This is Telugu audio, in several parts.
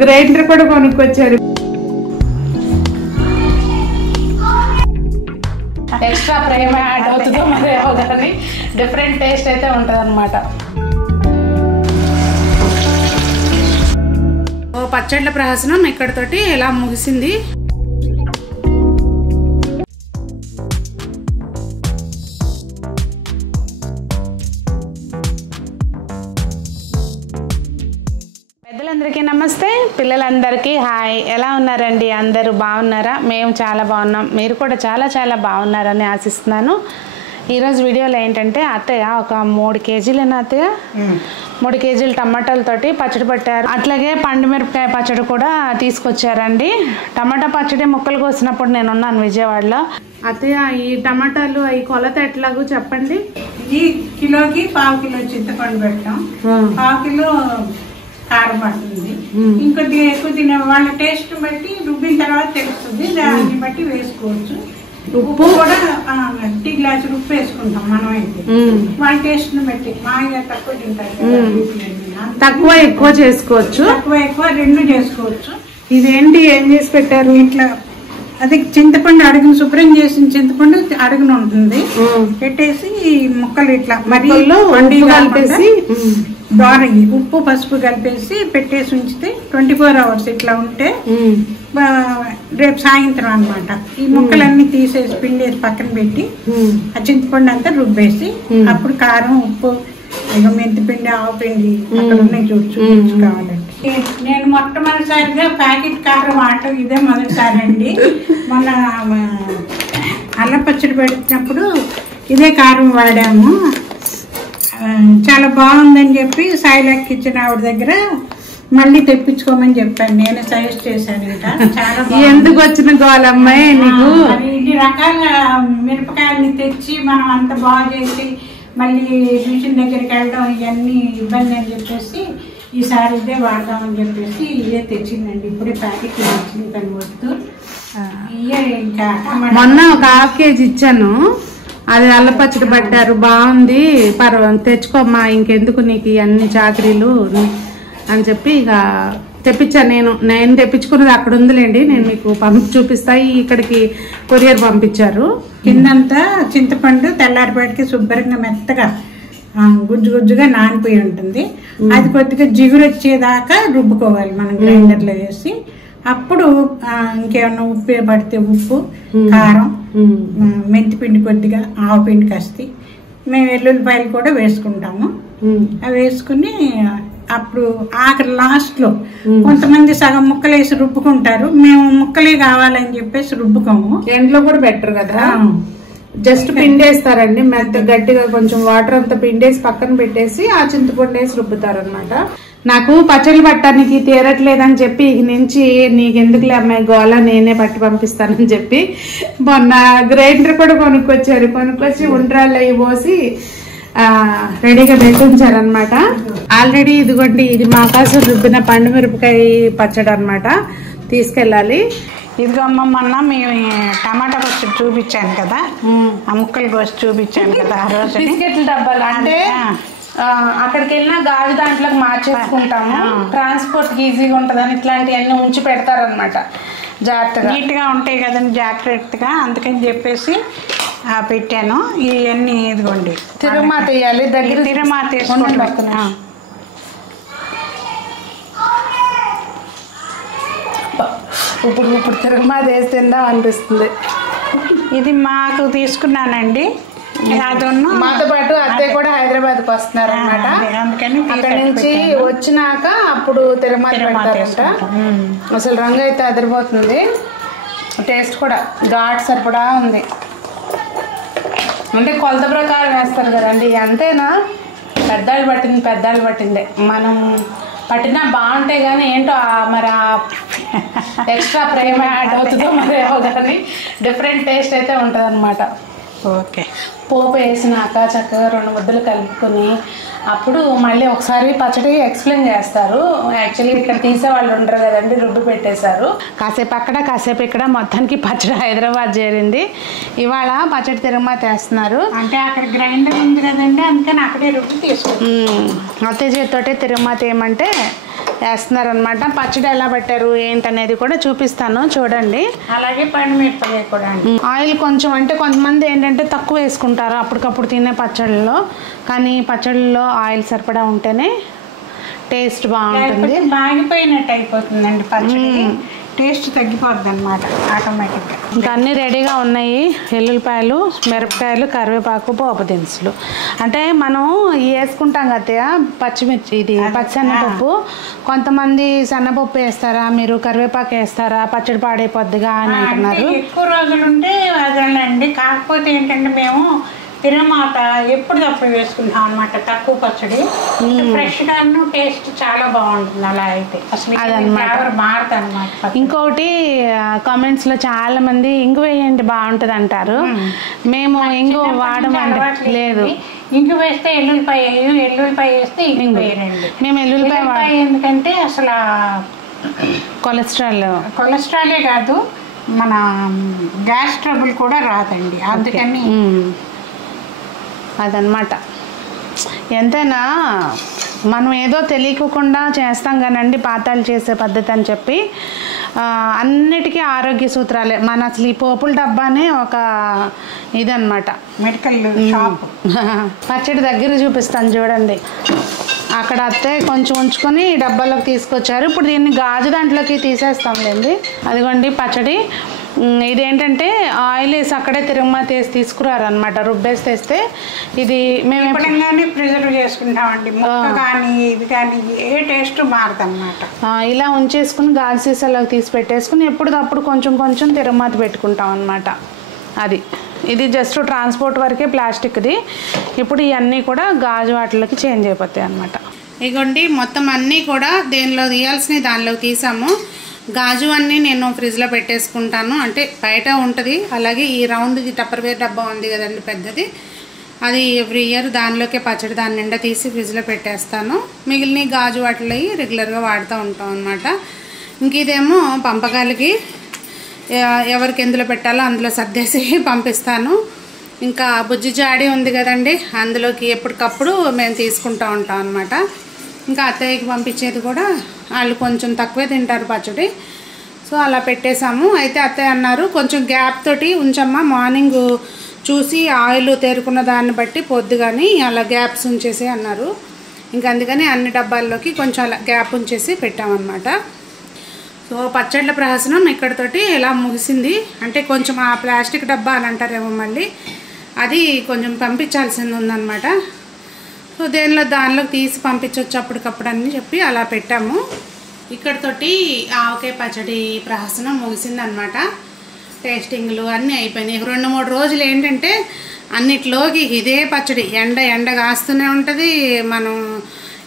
గ్రైండర్ కూడా కొనుక్కొచ్చారు. ఎక్స్ట్రా ప్రేమ యాడ్ అవుతుందో మరి కానీ డిఫరెంట్ టేస్ట్ అయితే ఉంటుంది అనమాట. పచ్చళ్ళ ప్రహసనం ఇక్కడతోటి ఇలా ముగిసింది. పెద్దలందరికీ నమస్తే, పిల్లలందరికీ హాయ్. ఎలా ఉన్నారండి? అందరూ బాగున్నారా? మేము చాలా బాగున్నాం. మీరు కూడా చాలా చాలా బాగున్నారని ఆశిస్తున్నాను. ఈరోజు వీడియోలో ఏంటంటే అత్తయ్య ఒక 3 కేజీలేనా అత్తయ్య 3 కేజీలు టమాటాలతోటి పచ్చడి పట్టారు. అట్లాగే పండుమిరపకాయ పచ్చడి కూడా తీసుకొచ్చారండి. టమాటా పచ్చడి ముక్కలు కోసినప్పుడు నేను ఉన్నాను విజయవాడలో. అత్తయ్య ఈ టమాటాలు అవి కొలత ఎట్లాగో చెప్పండి. ఈ కిలోకి 1/2 కిలో చింతపండు పెట్టాం, 1/2 కిలో కారం పడుతుంది. ఇంకొద్దిగా ఎక్కువ తినే వాళ్ళ టేస్ట్ బట్టి రుబ్బిన తర్వాత తెలుస్తుంది, దాన్ని బట్టి వేసుకోవచ్చు. ఉప్పు కూడా టీ గ్లాసులు ఉప్పు వేసుకుంటాం మనం అయితే, వాళ్ళ టేస్ట్ ని బట్టి. మాగా తక్కువ తింటారు, తక్కువ ఎక్కువ చేసుకోవచ్చు, తక్కువ ఎక్కువ 2 చేసుకోవచ్చు. ఇదేంటి ఏం చేసి పెట్టారు? ఇట్లా అదే చింతపండు అడుగును శుభ్రం చేసిన చింతపండు అడుగును ఉంటుంది, పెట్టేసి ముక్కలు ఇట్లా మరి కలిపేసి దోరగి ఉప్పు పసుపు కలిపేసి పెట్టేసి ఉంచితే 24 అవర్స్ ఇట్లా ఉంటే రేపు సాయంత్రం అన్నమాట ఈ ముక్కలన్నీ తీసేసి పిండేసి పక్కన పెట్టి ఆ చింతపండు అంతా రుబ్బేసి అప్పుడు కారం ఉప్పు ఇక మెంతిపిండి ఆవుపిండి అక్కడ ఉన్నాయి చూడచ్చు కావాలంటే. నేను మొట్టమొదటిసారిగా ప్యాకెట్ కారం వాడటం ఇదే మొదటిసారి అండి. మొన్న అల్లం పచ్చడి పెట్టినప్పుడు ఇదే కారం వాడాము, చాలా బాగుందని చెప్పి సాయిలకి ఇచ్చిన ఆవిడ దగ్గర మళ్ళీ తెప్పించుకోమని చెప్పాను, నేను సజెస్ట్ చేశాను. చాలా ఎందుకు వచ్చిన గోలమ్మాయి నీకు? ఇన్ని రకాల మిరపకాయలని తెచ్చి మనం అంత బాగా చేసి మళ్ళీ మిషన్ దగ్గరికి వెళ్ళడం ఇవన్నీ ఇబ్బంది అని చెప్పేసి ఈసారి ఇదే వాడదామని చెప్పేసి ఇదే తెచ్చిందండి. ఇప్పుడే ప్యాకెట్ తెచ్చింది తను వస్తూ. ఇవే ఇంకా మొన్న ఒక 1/2 కేజీ ఇచ్చాను, అది అల్లపచ్చడి పట్టారు, బాగుంది, తెచ్చుకోమ్మా, ఇంకెందుకు నీకు అన్ని చాకరీలు అని చెప్పి ఇక తెప్పించాను. నేను తెప్పించుకున్నది అక్కడ ఉందిలేండి, నేను మీకు చూపిస్తాయి. ఇక్కడికి కొరియర్ పంపించారు. కిందంతా చింతపండు తెల్లారిపాటికి శుభ్రంగా మెత్తగా గుజ్జు గుజ్జుగా నానిపోయి ఉంటుంది. అది కొద్దిగా జిగురు వచ్చేదాకా రుబ్బుకోవాలి మనం గ్రైండర్లో వేసి. అప్పుడు ఇంకేమన్నా ఉప్పు పడితే ఉప్పు, కారం, మెంతిపిండి కొద్దిగా, ఆవుపిండి కస్తి, మేము వెల్లుల్లిపాయలు కూడా వేసుకుంటాము. అవి వేసుకుని అప్పుడు ఆఖరి లాస్ట్ లో కొంతమంది సగం ముక్కలు వేసి రుబ్బుకుంటారు, మేము ముక్కలే కావాలని చెప్పేసి రుబ్బుకోము. ఎండ్లో కూడా బెటర్ కదా, జస్ట్ పిండేస్తారండి మెత్త గట్టిగా, కొంచెం వాటర్ అంతా పిండేసి పక్కన పెట్టేసి ఆ చింతపండు వేసి రుబ్బుతారు అనమాట. నాకు పచ్చళ్ళు పట్టడానికి తీరట్లేదని చెప్పి ఇక నుంచి నీకెందుకులే అమ్మాయి గోళ, నేనే పట్టి పంపిస్తానని చెప్పి మొన్న గ్రైండర్ కూడా కొనుక్కొచ్చి ఉండ్రాళ్ళు అవి పోసి రెడీగా పెట్టించారనమాట. ఆల్రెడీ ఇదిగోండి, ఇది మా కోసం రుబ్బిన పండు మిరపకాయ పచ్చడి అనమాట, తీసుకెళ్ళాలి. ఇదిగో అమ్మ, మొన్న మేము టమాటా పచ్చడి చూపించాను కదా, ఆ ముక్కలు కోసి చూపించాను కదా ఆ రోజు. బిస్కెట్ల డబ్బాలు అంటే అక్కడికి వెళ్ళినా గాజు దాంట్లోకి మార్చేసుకుంటాము, ట్రాన్స్పోర్ట్ ఈజీగా ఉంటుందని ఇట్లాంటివన్నీ ఉంచి పెడతారనమాట. జాగ్రత్తగా నీట్గా ఉంటాయి కదండి, జాగ్రత్తగా, అందుకని చెప్పేసి పెట్టాను. ఇవన్నీ ఇదిగోండి తిరుమా తీయాలి, దగ్గర తిరుమా తీసుకుంటాం. ఇప్పుడు తిరుమా వేస్తుందా అనిపిస్తుంది. ఇది మాకు తీసుకున్నానండి, మాతో పాటు అత్తయ్య కూడా హైదరాబాద్కి వస్తున్నారు అనమాట. అందుకని అక్కడ నుంచి వచ్చినాక అప్పుడు తిరుమల పెడతారంట. అసలు రంగు అయితే అదిరిపోతుంది, టేస్ట్ కూడా ఘాట్ సరిపడా ఉంది. అంటే కొలత ప్రకారం వేస్తారు కదండి, అంతేనా? పెద్దాళ్ళు పట్టిందే మనం పట్టినా బాగుంటాయి కానీ ఏంటో మరి ఎక్స్ట్రా ప్రేమ యాడ్ అవుతుందో మరి కానీ డిఫరెంట్ టేస్ట్ అయితే ఉంటుంది అనమాట. ఓకే, పోపు వేసినాక చక్కగా 2 ముద్దలు కలుపుకొని అప్పుడు మళ్ళీ ఒకసారి పచ్చడి ఎక్స్ప్లెయిన్ చేస్తారు. యాక్చువల్లీ ఇక్కడ తీసే వాళ్ళు ఉండరు కదండి, రుబ్బి పెట్టేశారు. కాసేపు అక్కడ కాసేపు ఇక్కడ, మొత్తానికి పచ్చడి హైదరాబాద్ చేరింది. ఇవాళ పచ్చడి తిరుమత వేస్తున్నారు. అంటే అక్కడ గ్రైండర్ ఉంది కదండి, అందుకని అక్కడే రుబ్బి తీసుకుంటాం. అత్తే చేతితోటే తిరుమత ఏమంటే వేస్తున్నారు అనమాట. పచ్చడి ఎలా పెట్టారు ఏంటనేది కూడా చూపిస్తాను, చూడండి. అలాగే పండుమిరపకాయ కూడా ఆయిల్ కొంచెం, అంటే కొంతమంది ఏంటంటే తక్కువ వేసుకుంటారు అప్పటికప్పుడు తినే పచ్చళ్ళలో, కానీ పచ్చళ్ళలో ఆయిల్ సరిపడా ఉంటేనే టేస్ట్ బాగుంటుంది. బాగిపోయినట్టు అయిపోతుందండి పచ్చడి, టేస్ట్ తగ్గిపోద్ది అనమాట ఆటోమేటిక్గా. ఇంకా అన్నీ రెడీగా ఉన్నాయి. ఎల్లుల్లిపాయలు, మిరపకాయలు, కరివేపాకు, పోపు దినుసులు. అంటే మనం వేసుకుంటాం కదా పచ్చిమిర్చి, ఇది పచ్చెనపప్పు. కొంతమంది శనగపప్పు వేస్తారా, మీరు కరివేపాకు వేస్తారా, పచ్చడి పాడైపోద్దిగా అని అంటున్నారు. ఎక్కువ రోజులు ఉంటే అదేనండి. కాకపోతే ఏంటంటే మేము తిరుమాత ఎప్పటికప్పుడు వేసుకుంటాం అనమాట, తక్కువ పచ్చడి. ఫ్రెష్ గాను టేస్ట్ చాలా బాగుంటుంది అలా అయితే, అసలు మారుతుంది అనమాట. ఇంకొకటి కామెంట్స్ లో చాలా మంది ఇంగు వేయండి బాగుంటది అంటారు. మేము ఇంగు వాడమండి, లేదు. ఇంగు వేస్తే ఎల్లుల్లిపాయ ఎల్లుల్లిపాయ వేస్తే ఇంగు వేయరండి. మేము ఎల్లుల్లిపాయ ఎందుకంటే అసలు కొలెస్ట్రాలే కాదు, మన గ్యాస్ ట్రబుల్ కూడా రాదండి, అందుకని అదనమాట. ఎంతైనా మనం ఏదో తెలియకుండా చేస్తాం కానండి, పాతాలు చేసే పద్ధతి అని చెప్పి అన్నిటికీ ఆరోగ్య సూత్రాలే. మన అసలు ఈ పోపుల డబ్బానే ఒక ఇదన్నమాట, మెడికల్ షాప్. పచ్చడి దగ్గర చూపిస్తాను చూడండి. అక్కడ అత్తే కొంచెం ఉంచుకొని డబ్బాలోకి తీసుకొచ్చారు. ఇప్పుడు దీన్ని గాజు దాంట్లోకి తీసేస్తాంలేండి. అదిగోండి పచ్చడి. ఇదేంటంటే ఆయిల్ వేసి అక్కడే తిరుమత వేసి తీసుకురారు అనమాట, రుబ్బేసి తెస్తే. ఇది మేము ఎప్పుడంగానే ప్రిజర్వ్ చేసుకుంటామండి, ముక్క కానీ ఇది కానీ ఏ టేస్ట్ మారదు అనమాట. ఇలా ఉంచేసుకుని గాజు సీసాలోకి తీసి పెట్టేసుకుని ఎప్పటికప్పుడు కొంచెం కొంచెం తిరుమత పెట్టుకుంటాం అనమాట. అది ఇది జస్ట్ ట్రాన్స్పోర్ట్ వరకే ప్లాస్టిక్ది. ఇప్పుడు ఇవన్నీ కూడా గాజు వాటిలోకి చేంజ్ అయిపోతాయి అన్నమాట. ఇగోండి మొత్తం అన్నీ కూడా దేనిలో తీయాల్సినవి దానిలోకి తీసాము. గాజు అన్నీ నేను ఫ్రిడ్జ్లో పెట్టేసుకుంటాను, అంటే బయట ఉంటుంది. అలాగే ఈ రౌండ్ది టప్పర్వేర్ డబ్బా ఉంది కదండి పెద్దది, అది ఎవ్రీ ఇయర్ దానిలోకే పచ్చడి దాని నిండా తీసి ఫ్రిడ్జ్లో పెట్టేస్తాను. మిగిలిన గాజు వాటిలో రెగ్యులర్గా వాడుతూ ఉంటాం అన్నమాట. ఇంక ఇదేమో పంపకాలకి ఎవరికి ఎందులో పెట్టాలో అందులో సర్దేసి పంపిస్తాను. ఇంకా బుజ్జి జాడి ఉంది కదండి, అందులోకి ఎప్పటికప్పుడు మేము తీసుకుంటూ ఉంటాం అన్నమాట. ఇంకా అత్తయ్యకి పంపించేది కూడా వాళ్ళు కొంచెం తక్కువే తింటారు పచ్చడి, సో అలా పెట్టేశాము. అయితే అత్తయ్య అన్నారు కొంచెం గ్యాప్ తోటి ఉంచమ్మా, మార్నింగ్ చూసి ఆయిల్ తేరుకున్న దాన్ని బట్టి పొద్దుగాని అలా గ్యాప్స్ ఉంచేసి అన్నారు. ఇంకా అందుకని అన్ని డబ్బాల్లోకి కొంచెం అలా గ్యాప్ ఉంచేసి పెట్టామన్నమాట. సో పచ్చళ్ళ ప్రహసనం ఇక్కడితోటి ఇలా ముగిసింది. అంటే కొంచెం ఆ ప్లాస్టిక్ డబ్బా అని అంటారేమో, మళ్ళీ అది కొంచెం పంపించాల్సింది ఉందన్నమాట. సో దానిలోకి తీసి పంపించవచ్చు అప్పటికప్పుడు అని చెప్పి అలా పెట్టాము. ఇక్కడితోటి ఆవకాయ పచ్చడి ప్రహసనం ముగిసిందనమాట. టేస్టింగ్లు అన్నీ అయిపోయినాయి. 2-3 రోజులు ఏంటంటే అన్నిట్లోకి ఇదే పచ్చడి, ఎండ కాస్తూనే ఉంటుంది, మనం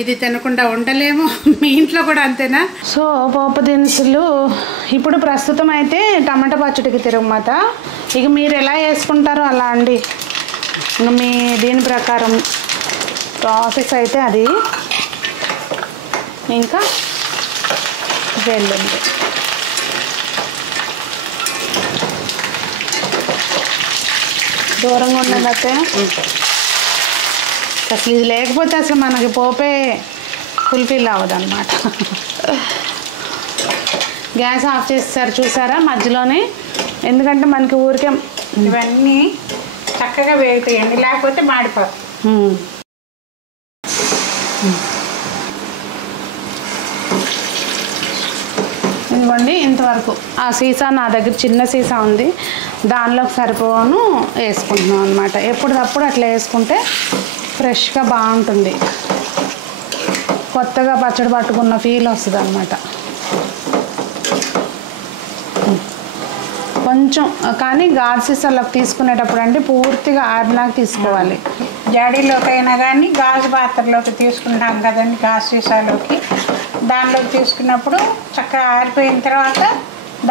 ఇది తినకుండా ఉండలేము. మీ ఇంట్లో కూడా అంతేనా? సో పోపు దినుసులు ఇప్పుడు ప్రస్తుతం అయితే టమాటా పచ్చడికి తిరుమత. ఇక మీరు ఎలా వేసుకుంటారో అలా అండి, మీ దీని ప్రకారం ప్రాసెస్ అయితే అది. ఇంకా వెల్లుల్లి, దూరంగా ఉన్నదైతే అసలు ఇది లేకపోతే అసలు మనకి పోపే ఫుల్ఫిల్ అవ్వదు అనమాట. గ్యాస్ ఆఫ్ చేస్తారు చూసారా మధ్యలోనే, ఎందుకంటే మనకి ఊరికే ఇవన్నీ చక్కగా వేగుతాయండి, లేకపోతే మాడిపోతాయి. ఇదిగోండి ఇంతవరకు ఆ సీసా నా దగ్గర చిన్న సీసా ఉంది, దానిలోకి సరిపోను వేసుకుంటున్నాం అనమాట. ఎప్పటికప్పుడు అట్లా వేసుకుంటే ఫ్రెష్గా బాగుంటుంది, కొత్తగా పచ్చడి పట్టుకున్న ఫీల్ వస్తుంది అనమాట. కొంచెం కానీ గాజు సీసాలోకి తీసుకునేటప్పుడు అంటే పూర్తిగా ఆరినాక తీసుకోవాలి. జాడీలోకైనా కానీ గాజు పాత్రలోకి తీసుకుంటాం కదండి, గాజు సీసాలోకి, దానిలోకి తీసుకున్నప్పుడు చక్కగా ఆరిపోయిన తర్వాత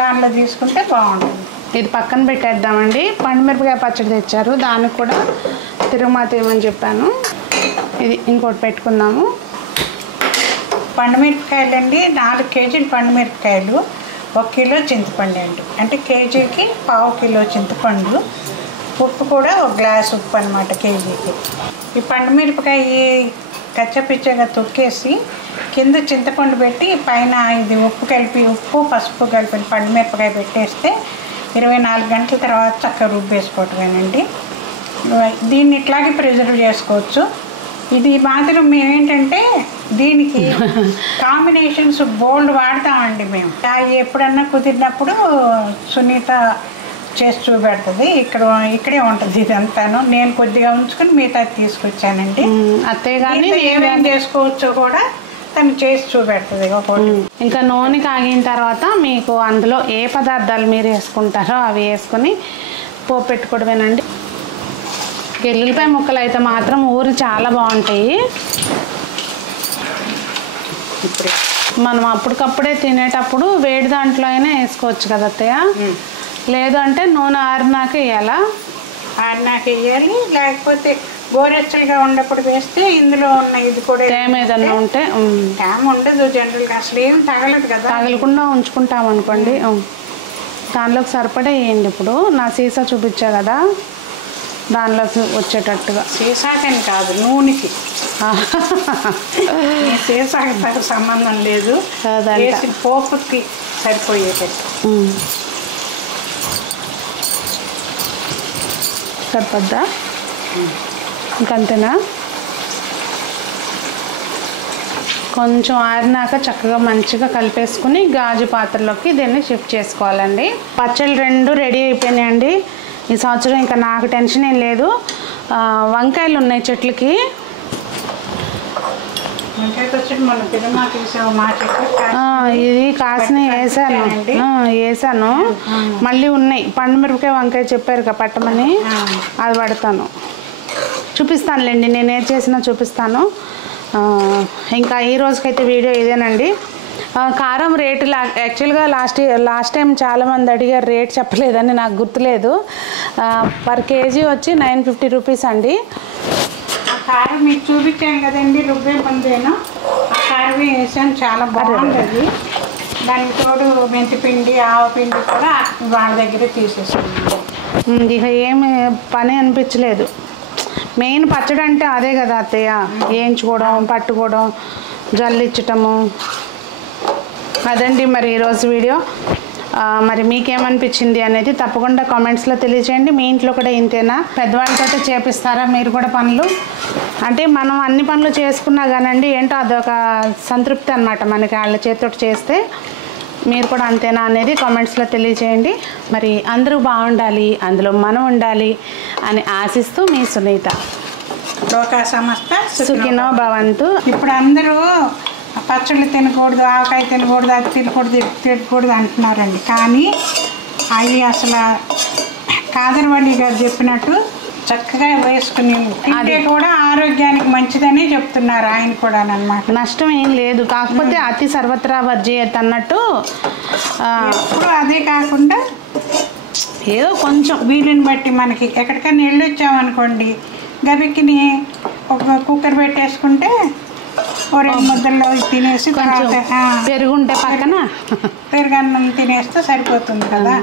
దానిలో తీసుకుంటే బాగుంటుంది. ఇది పక్కన పెట్టేద్దామండి. పండుమిరపకాయ పచ్చడి తెచ్చారు, దానికి కూడా తిరుమత ఏమని చెప్పాను. ఇది ఇంకోటి పెట్టుకుందాము. పండుమిరపకాయలు అండి, 4 కేజీలు పండుమిరపకాయలు, 1 కిలో చింతపండు అండి. అంటే కేజీకి 1/2 కిలో చింతపండు, ఉప్పు కూడా 1 గ్లాస్ ఉప్పు అనమాట కేజీకి. ఈ పండుమిరపకాయ కచ్చపిచ్చగా తొక్కేసి కింద చింతపండు పెట్టి పైన ఇది ఉప్పు పసుపు కలిపి పండుమిరపకాయ పెట్టేస్తే 24 గంటల తర్వాత చక్కగా రుబ్బేసుకోవటమేనండి. దీన్ని ఇట్లాగే ప్రిజర్వ్ చేసుకోవచ్చు. ఇది మాత్రం మేమేంటంటే దీనికి కాంబినేషన్స్ బోల్డ్ వాడతామండి మేము. ఎప్పుడన్నా కుదిరినప్పుడు సునీత చేసి చూపెడుతుంది. ఇక్కడే ఉంటుంది ఇదంతాను. నేను కొద్దిగా ఉంచుకొని మిగతా తీసుకొచ్చానండి. అత్తయ్య కానీ ఏమేం చేసుకోవచ్చో కూడా తను చేసి చూపెడుతుంది ఒకటి. ఇంకా నూనె కాగిన తర్వాత మీకు అందులో ఏ పదార్థాలు మీరు వేసుకుంటారో అవి వేసుకొని పోపు పెట్టుకోవడమేనండి. ఎల్లుల్లిపాయ ముక్కలు అయితే మాత్రం ఊరి చాలా బాగుంటాయి. మనం అప్పటికప్పుడే తినేటప్పుడు వేడి దాంట్లో అయినా వేసుకోవచ్చు కదా అత్తయ్య. లేదు అంటే నూనె ఆరినాక వేయాలా? ఆరినాక వేయాలి, లేకపోతే గోరెచ్చలుగా ఉన్నప్పుడు వేస్తే ఇందులో ఉన్న ఇది కూడా తేమ ఏదన్నా ఉంటే తేమ ఉండదు జనరల్గా, అసలు ఏం తగలదు కదా. తగలకుండా ఉంచుకుంటాం అనుకోండి. దానిలోకి సరిపడే వేయండి. ఇప్పుడు నా సీసా చూపించా కదా, దానిలోకి వచ్చేటట్టుగా. సీసాకని కాదు, నూనెకి. సీసాకి సంబంధం లేదు, పోపుకి సరిపోయేటట్టు. సరిపోద్దా? ఇంకంతేనా? కొంచెం ఆరినాక చక్కగా మంచిగా కలిపేసుకుని గాజు పాత్రలోకి దీన్ని షిఫ్ట్ చేసుకోవాలండి. పచ్చళ్ళు 2 రెడీ అయిపోయినాయండి. ఈ సంవత్సరం ఇంకా నాకు టెన్షన్ ఏం లేదు. వంకాయలు ఉన్నాయి చెట్లకి. ఇది కాసిన వేసాను మళ్ళీ ఉన్నాయి. పండుమిరపకాయ వంకాయ చెప్పారు కదా పట్టమని, అది పడతాను. చూపిస్తానులేండి, నేను ఏం చేసినా చూపిస్తాను. ఇంకా ఈ రోజుకైతే వీడియో ఇదేనండి. కారం రేటు యాక్చువల్గా లాస్ట్ టైం చాలామంది అడిగారు, రేట్ చెప్పలేదని నాకు గుర్తులేదు. పర్ కేజీ వచ్చి 950 రూపీస్ అండి. ఆ కారం మీకు చూపించాను కదండి, రుబ్బే ముందేను ఆ కారమే వేసాను, చాలా బాగుంటుంది. దానికి తోడు మెంతిపిండి ఆవపిండి కూడా వాళ్ళ దగ్గర తీసేసాను. ఇక ఏమి పని అనిపించలేదు. మెయిన్ పచ్చడి అంటే అదే కదా అత్తయ్య, వేయించుకోవడం, పట్టుకోవడం, జల్లిచ్చటము. అదండి మరి ఈరోజు వీడియో. మరి మీకేమనిపించింది అనేది తప్పకుండా కామెంట్స్లో తెలియచేయండి. మీ ఇంట్లో కూడా ఇంతేనా? పెద్దవాళ్ళతో చేపిస్తారా మీరు కూడా పనులు? అంటే మనం అన్ని పనులు చేసుకున్నా కానండి ఏంటో అదొక సంతృప్తి అన్నమాట మనకి, వాళ్ళ చేతితో చేస్తే. మీరు కూడా అంతేనా అనేది కామెంట్స్లో తెలియచేయండి. మరి అందరూ బాగుండాలి, అందులో మనం ఉండాలి అని ఆశిస్తూ మీ సునీత. లోకా సమస్త సుఖినో భవంతు. ఇప్పుడు అందరూ పచ్చళ్ళు తినకూడదు, ఆవకాయ తినకూడదు, అది తినకూడదు అంటున్నారండి. కానీ అవి అసలు కాదరవల్లి గారు చెప్పినట్టు చక్కగా వేసుకుని తింటే కూడా ఆరోగ్యానికి మంచిదని చెప్తున్నారు ఆయన కూడా అన్నమాట. నష్టం ఏం లేదు, కాకపోతే అతి సర్వత్రా వర్జయత్ అన్నట్టు. ఇప్పుడు అదే కాకుండా ఏదో కొంచెం వీలుని బట్టి మనకి ఎక్కడికైనా వెళ్ళొచ్చామనుకోండి, గబిక్కిని ఒక కుక్కర్ పెట్టేసుకుంటే 2 ముద్దల్లో తినేసి తర్వాత పెరుగుంటే పక్కన పెరుగన్నం తినేస్తే సరిపోతుంది కదా.